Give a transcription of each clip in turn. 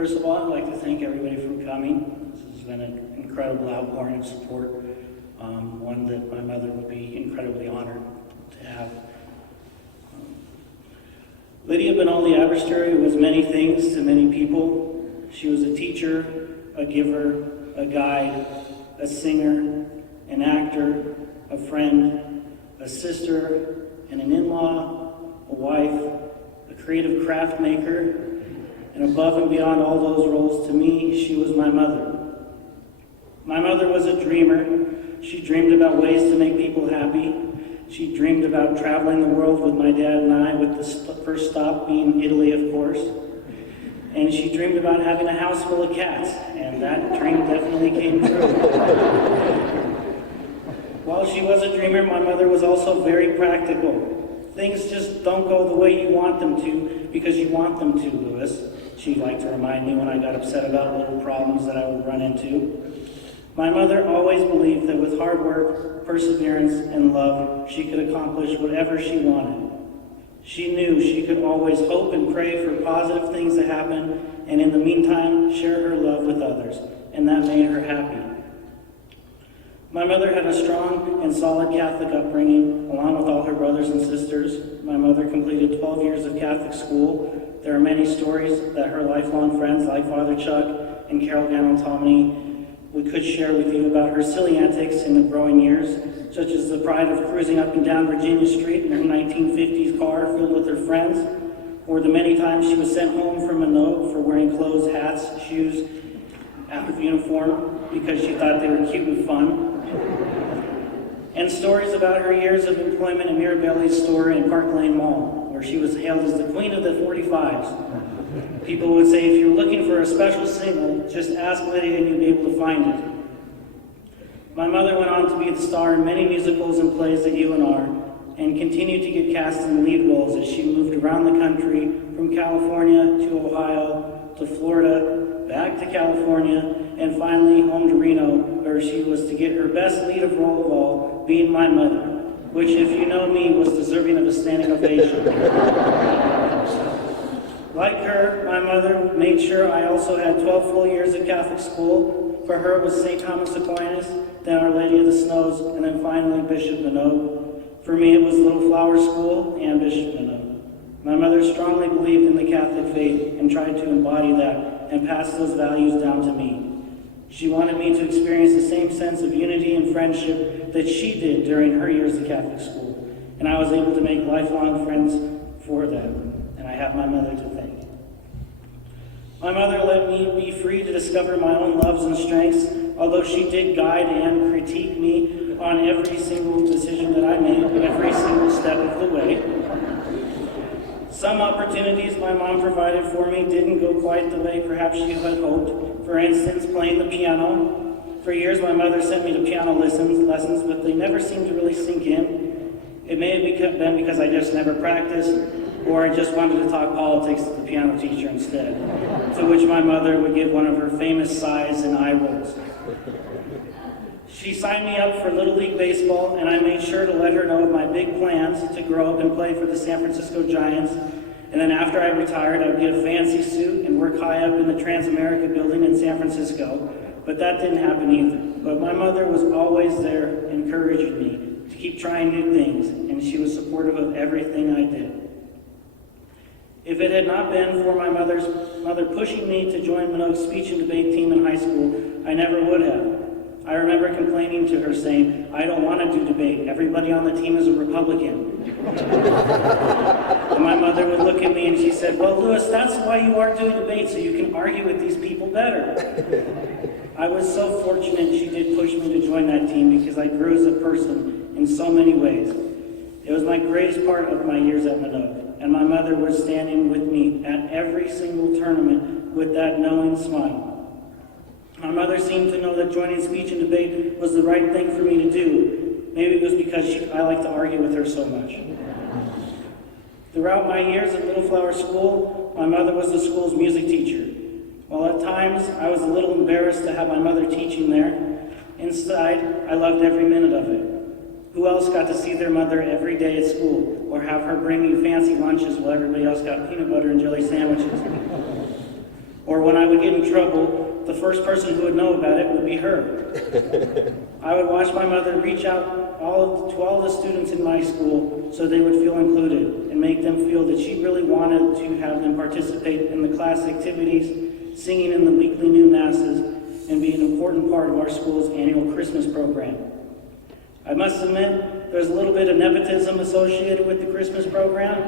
First of all, I'd like to thank everybody for coming. This has been an incredible outpouring of support, one that my mother would be incredibly honored to have. Lydia Bonaldi Aberasturi was many things to many people. She was a teacher, a giver, a guide, a singer, an actor, a friend, a sister, and an in-law, a wife, a creative craft maker, and above and beyond all those roles, to me, she was my mother. My mother was a dreamer. She dreamed about ways to make people happy. She dreamed about traveling the world with my dad and I, with the first stop being Italy, of course. And she dreamed about having a house full of cats, and that dream definitely came true. While she was a dreamer, my mother was also very practical. Things just don't go the way you want them to because you want them to, Louis. She'd like to remind me when I got upset about little problems that I would run into. My mother always believed that with hard work, perseverance, and love, she could accomplish whatever she wanted. She knew she could always hope and pray for positive things to happen, and in the meantime, share her love with others, and that made her happy. My mother had a strong and solid Catholic upbringing, along with all her brothers and sisters. My mother completed 12 years of Catholic school. There are many stories that her lifelong friends, like Father Chuck and Carol Gannon-Tomney, we could share with you about her silly antics in the growing years, such as the pride of cruising up and down Virginia Street in her 1950s car filled with her friends, or the many times she was sent home from Minogue for wearing clothes, hats, shoes, out of uniform because she thought they were cute and fun. And stories about her years of employment at Mirabelli's store in Park Lane Mall, where she was hailed as the queen of the 45s. People would say, if you're looking for a special signal, just ask Lydia and you'll be able to find it. My mother went on to be the star in many musicals and plays at UNR, and continued to get cast in lead roles as she moved around the country, from California to Ohio to Florida, back to California, and finally home to Reno, where she was to get her best lead of role of all, being my mother, which, if you know me, was deserving of a standing ovation. Like her, my mother made sure I also had 12 full years of Catholic school. For her, it was St. Thomas Aquinas, then Our Lady of the Snows, and then finally Bishop Minogue. For me, it was Little Flower School and Bishop Minogue. My mother strongly believed in the Catholic faith and tried to embody that and pass those values down to me. She wanted me to experience the same sense of unity and friendship that she did during her years of Catholic school, and I was able to make lifelong friends for that. And I have my mother to thank. My mother let me be free to discover my own loves and strengths, although she did guide and critique me on every single decision that I made, every single step of the way. Some opportunities my mom provided for me didn't go quite the way perhaps she had hoped. For instance, playing the piano. For years, my mother sent me to piano lessons, but they never seemed to really sink in. It may have been because I just never practiced, or I just wanted to talk politics to the piano teacher instead, to which my mother would give one of her famous sighs and eye rolls. She signed me up for Little League Baseball, and I made sure to let her know of my big plans to grow up and play for the San Francisco Giants. And then after I retired, I would get a fancy suit and work high up in the Transamerica building in San Francisco. But that didn't happen either. But my mother was always there encouraging me to keep trying new things, and she was supportive of everything I did. If it had not been for my mother pushing me to join Minogue's speech and debate team in high school, I never would have. I remember complaining to her saying, I don't want to do debate. Everybody on the team is a Republican. And my mother would look at me and she said, well, Louis, that's why you are doing debate, so you can argue with these people better. I was so fortunate she did push me to join that team because I grew as a person in so many ways. It was my greatest part of my years at Minogue, and my mother was standing with me at every single tournament with that knowing smile. My mother seemed to know that joining speech and debate was the right thing for me to do. Maybe it was because I liked to argue with her so much. Throughout my years at Little Flower School, my mother was the school's music teacher. While at times I was a little embarrassed to have my mother teaching there, inside I loved every minute of it. Who else got to see their mother every day at school, or have her bring you fancy lunches while everybody else got peanut butter and jelly sandwiches? Or when I would get in trouble, the first person who would know about it would be her. I would watch my mother reach out to all the students in my school so they would feel included and make them feel that she really wanted to have them participate in the class activities, singing in the weekly new masses, and be an important part of our school's annual Christmas program. I must admit, there's a little bit of nepotism associated with the Christmas program.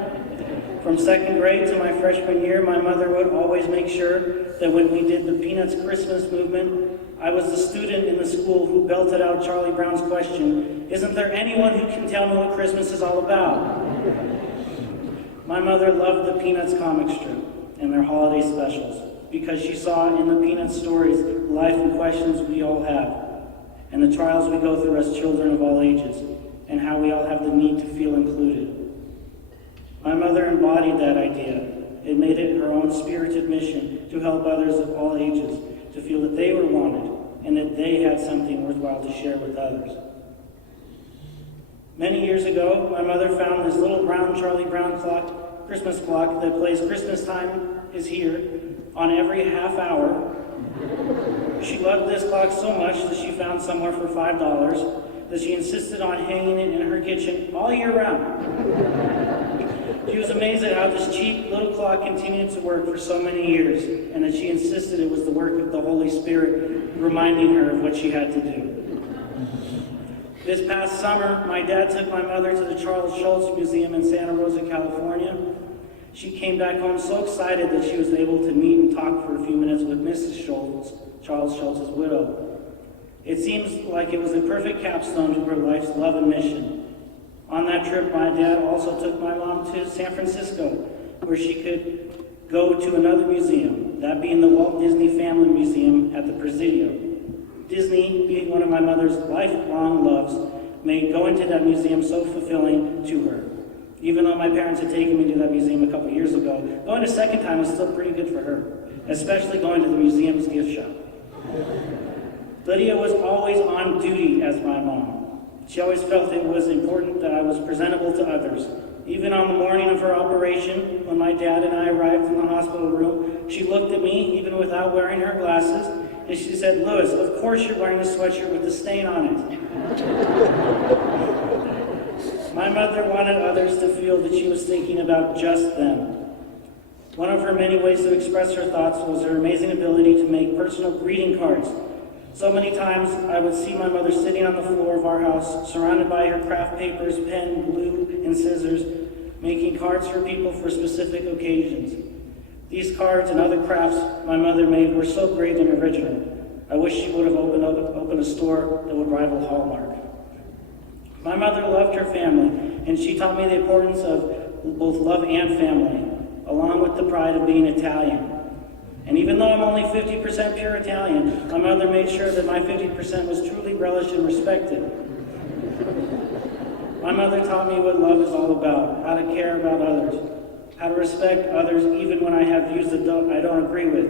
From second grade to my freshman year, my mother would always make sure that when we did the Peanuts Christmas movement, I was the student in the school who belted out Charlie Brown's question, "Isn't there anyone who can tell me what Christmas is all about?" My mother loved the Peanuts comic strip and their holiday specials because she saw in the Peanuts stories the life and questions we all have, and the trials we go through as children of all ages, and how we all have the need to feel included. My mother embodied that idea. It made it her own spirited mission to help others of all ages to feel that they were wanted and that they had something worthwhile to share with others. Many years ago, my mother found this little brown Charlie Brown clock, Christmas clock, that plays "Christmas Time is Here" on every half hour. She loved this clock so much that she found somewhere for $5 that she insisted on hanging it in her kitchen all year round. She was amazed at how this cheap little clock continued to work for so many years, and that she insisted it was the work of the Holy Spirit reminding her of what she had to do. This past summer, my dad took my mother to the Charles Schulz Museum in Santa Rosa, California. She came back home so excited that she was able to meet and talk for a few minutes with Mrs. Schulz, Charles Schulz's widow. It seems like it was a perfect capstone to her life's love and mission. On that trip, my dad also took my mom to San Francisco, where she could go to another museum, that being the Walt Disney Family Museum at the Presidio. Disney, being one of my mother's lifelong loves, made going to that museum so fulfilling to her. Even though my parents had taken me to that museum a couple years ago, going a second time was still pretty good for her, especially going to the museum's gift shop. Lydia was always on duty as my mom. She always felt it was important that I was presentable to others. Even on the morning of her operation, when my dad and I arrived in the hospital room, she looked at me, even without wearing her glasses, and she said, "Louis, of course you're wearing a sweatshirt with a stain on it." My mother wanted others to feel that she was thinking about just them. One of her many ways to express her thoughts was her amazing ability to make personal greeting cards. So many times I would see my mother sitting on the floor of our house, surrounded by her craft papers, pen, glue, and scissors, making cards for people for specific occasions. These cards and other crafts my mother made were so great and original. I wish she would have opened a store that would rival Hallmark. My mother loved her family, and she taught me the importance of both love and family, along with the pride of being Italian. And even though I'm only 50% pure Italian, my mother made sure that my 50% was truly relished and respected. My mother taught me what love is all about, how to care about others, how to respect others even when I have views that I don't agree with,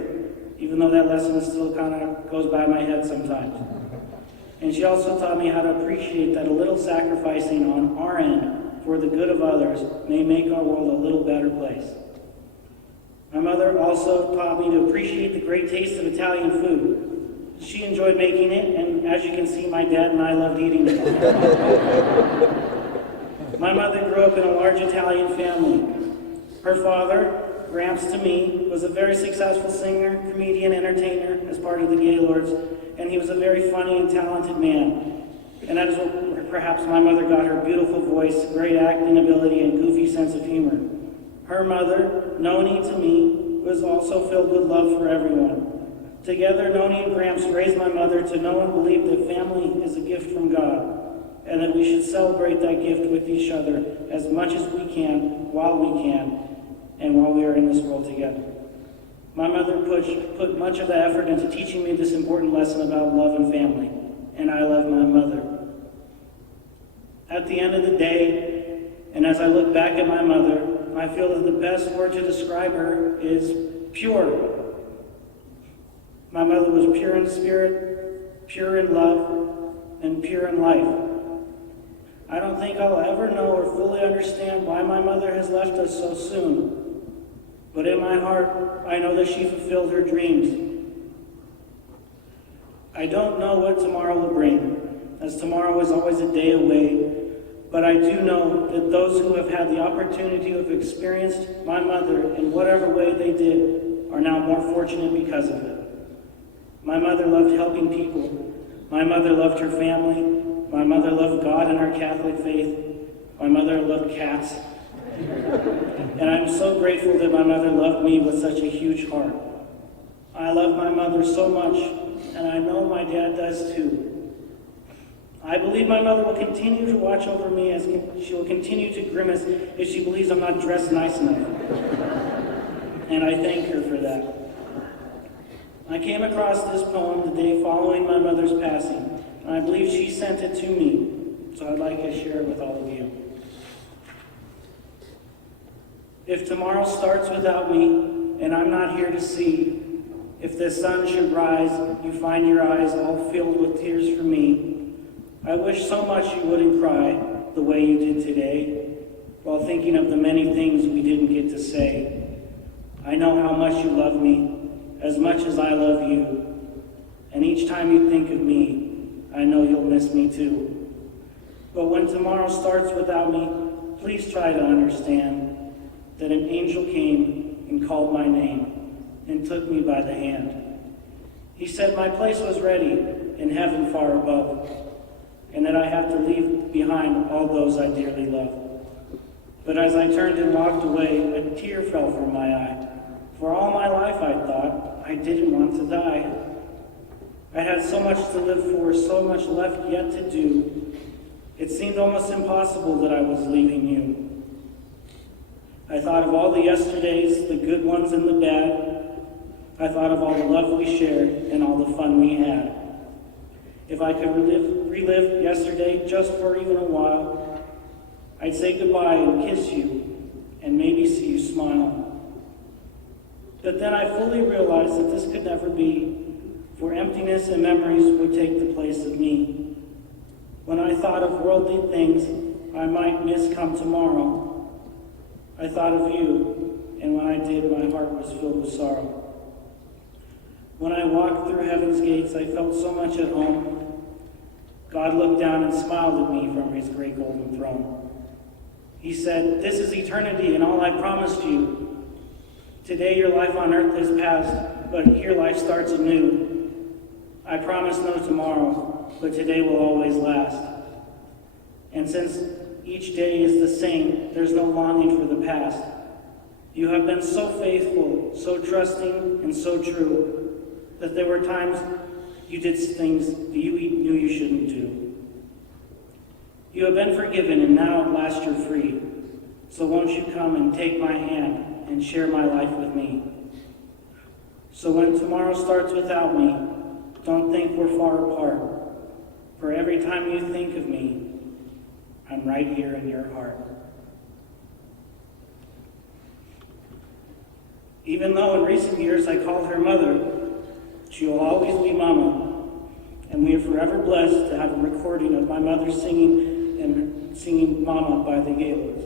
even though that lesson still kind of goes by my head sometimes. And she also taught me how to appreciate that a little sacrificing on our end for the good of others may make our world a little better place. My mother also taught me to appreciate the great taste of Italian food. She enjoyed making it, and as you can see, my dad and I loved eating it. My mother grew up in a large Italian family. Her father, Gramps to me, was a very successful singer, comedian, entertainer as part of the Gaylords, and he was a very funny and talented man. And that is what perhaps my mother got her beautiful voice, great acting ability, and goofy sense of humor. Her mother, Noni to me, was also filled with love for everyone. Together, Noni and Gramps raised my mother to know and believe that family is a gift from God, and that we should celebrate that gift with each other as much as we can, while we can, and while we are in this world together. My mother put much of the effort into teaching me this important lesson about love and family, and I love my mother. At the end of the day, and as I look back at my mother, I feel that the best word to describe her is pure. My mother was pure in spirit, pure in love, and pure in life. I don't think I'll ever know or fully understand why my mother has left us so soon. But in my heart, I know that she fulfilled her dreams. I don't know what tomorrow will bring, as tomorrow is always a day away, but I do know that those who have had the opportunity to have experienced my mother in whatever way they did are now more fortunate because of it. My mother loved helping people. My mother loved her family. My mother loved God and her Catholic faith. My mother loved cats. And I'm so grateful that my mother loved me with such a huge heart. I love my mother so much, and I know my dad does too. I believe my mother will continue to watch over me as she will continue to grimace if she believes I'm not dressed nice enough. And I thank her for that. I came across this poem the day following my mother's passing, and I believe she sent it to me, so I'd like to share it with all of you. If tomorrow starts without me, and I'm not here to see, if the sun should rise, you find your eyes all filled with tears for me, I wish so much you wouldn't cry the way you did today, while thinking of the many things we didn't get to say. I know how much you love me, as much as I love you, and each time you think of me, I know you'll miss me too. But when tomorrow starts without me, please try to understand that an angel came and called my name and took me by the hand. He said my place was ready in heaven far above, and that I have to leave behind all those I dearly love. But as I turned and walked away, a tear fell from my eye. For all my life, I thought, I didn't want to die. I had so much to live for, so much left yet to do. It seemed almost impossible that I was leaving you. I thought of all the yesterdays, the good ones and the bad. I thought of all the love we shared and all the fun we had. If I could relive yesterday just for even a while, I'd say goodbye and kiss you and maybe see you smile. But then I fully realized that this could never be, for emptiness and memories would take the place of me. When I thought of worldly things I might miss come tomorrow, I thought of you, and when I did, my heart was filled with sorrow. When I walked through heaven's gates, I felt so much at home. God looked down and smiled at me from his great golden throne. He said, "This is eternity and all I promised you. Today your life on earth is past, but here life starts anew. I promise no tomorrow, but today will always last. And since each day is the same, there's no longing for the past. You have been so faithful, so trusting, and so true, that there were times you did things you knew you shouldn't do. You have been forgiven, and now at last you're free. So won't you come and take my hand and share my life with me? So when tomorrow starts without me, don't think we're far apart. For every time you think of me, I'm right here in your heart." Even though in recent years I called her mother, she will always be Mama. And we are forever blessed to have a recording of my mother singing Mama by the Gaylords.